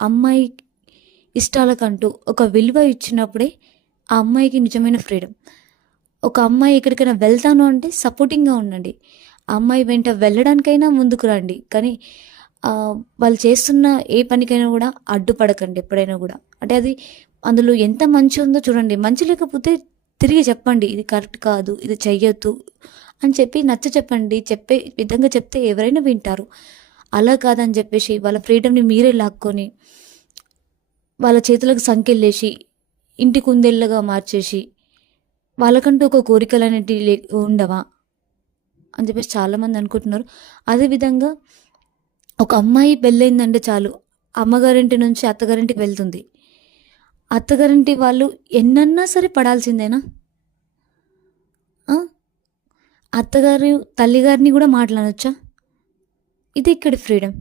అమ్మాయి ఇష్టాలకంటూ ఒక విలువ ఇచ్చినప్పుడే ఆ అమ్మాయికి నిజమైన ఫ్రీడమ్. ఒక అమ్మాయి ఎక్కడికైనా వెళ్తాను అంటే సపోర్టింగ్గా ఉండండి. ఆ అమ్మాయి వెంట వెళ్ళడానికైనా ముందుకు రండి. కానీ వాళ్ళు చేస్తున్న ఏ పనికైనా కూడా అడ్డుపడకండి ఎప్పుడైనా కూడా. అంటే అది అందులో ఎంత మంచి ఉందో చూడండి. మంచి లేకపోతే తిరిగి చెప్పండి. ఇది కరెక్ట్ కాదు ఇది చెయ్యొద్దు అని చెప్పి నచ్చ చెప్పండి చెప్పే విధంగా చెప్తే ఎవరైనా వింటారు. అలా కాదని చెప్పేసి వాళ్ళ ఫ్రీడమ్ని మీరే లాక్కొని వాళ్ళ చేతులకు సంకెళ్ళేసి ఇంటి కుందేళ్ళగా మార్చేసి వాళ్ళకంటూ ఒక కోరికలు అనేటివి లే ఉండవా అని చెప్పేసి చాలామంది అనుకుంటున్నారు. అదేవిధంగా ఒక అమ్మాయి పెళ్ళయిందంటే చాలు అమ్మగారింటి నుంచి అత్తగారింటికి వెళ్తుంది. అత్తగారింటి వాళ్ళు ఎన్నన్నా సరే పడాల్సిందేనా? అత్తగారు తల్లిగారిని కూడా మాట్లాడొచ్చా? ఇది ఇక్కడ ఫ్రీడమ్.